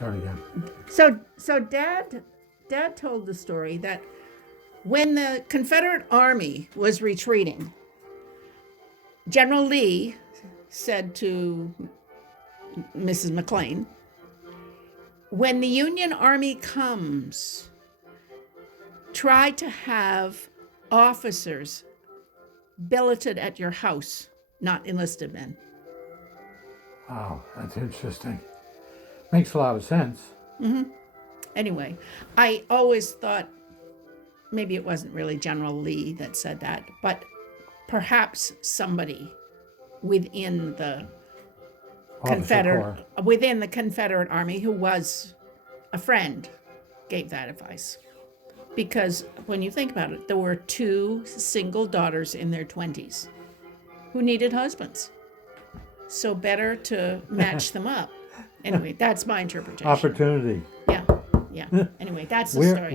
start again. So Dad told the story that when the Confederate Army was retreating, General Lee said to Mrs. McClean, when the Union Army comes, try to have officers billeted at your house, not enlisted men. Wow, that's interesting. Makes a lot of sense. Anyway, I always thought maybe it wasn't really General Lee that said that, but perhaps somebody within the Confederate Army who was a friend gave that advice. Because when you think about it, there were 2 single daughters in their 20s who needed husbands. So better to match them up. Anyway, that's my interpretation. Opportunity. Yeah. Anyway, that's the story.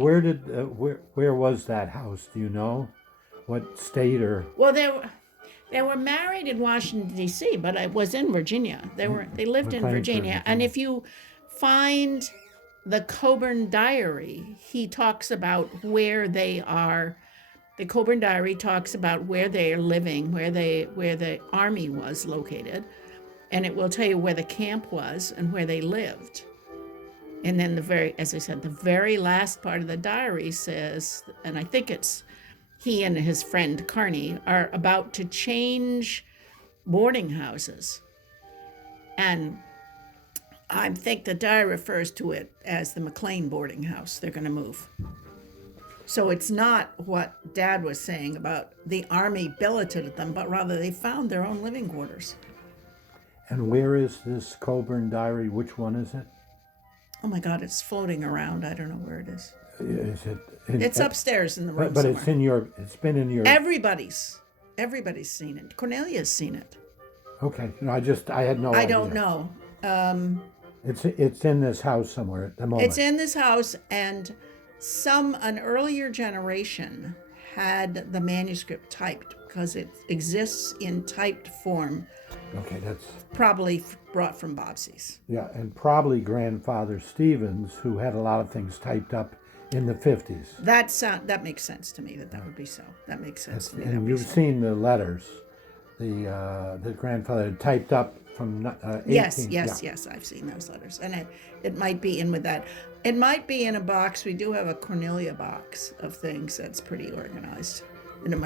Where was that house? Do you know? What state or? Well, they were married in Washington D.C., but it was in Virginia. They lived in Virginia, and if you find the Coburn Diary, he talks about where they are. The Coburn Diary talks about where they are living, where the army was located, and it will tell you where the camp was and where they lived. And then as I said, the very last part of the diary says, and I think it's he and his friend Carney are about to change boarding houses. And I think the diary refers to it as the McClean boarding house. They're going to move. So it's not what Dad was saying about the army billeted them, but rather they found their own living quarters. And where is this Coburn Diary? Which one is it? Oh my God, it's floating around. I don't know where it is. Is it? It's upstairs in the room But somewhere. it's been in your. Everybody's seen it. Cornelia's seen it. Okay, no, I had no idea. I don't know. It's in this house somewhere at the moment. It's in this house, and an earlier generation had the manuscript typed because it exists in typed form. Okay, that's probably brought from Bobsey's. Yeah, and probably grandfather Stevens, who had a lot of things typed up in the 50s. That makes sense to me. That would be so. That makes sense to me. And you've seen the letters, the grandfather had typed up from 18. Yes, I've seen those letters, and it might be in with that. It might be in a box. We do have a Cornelia box of things that's pretty organized. And it might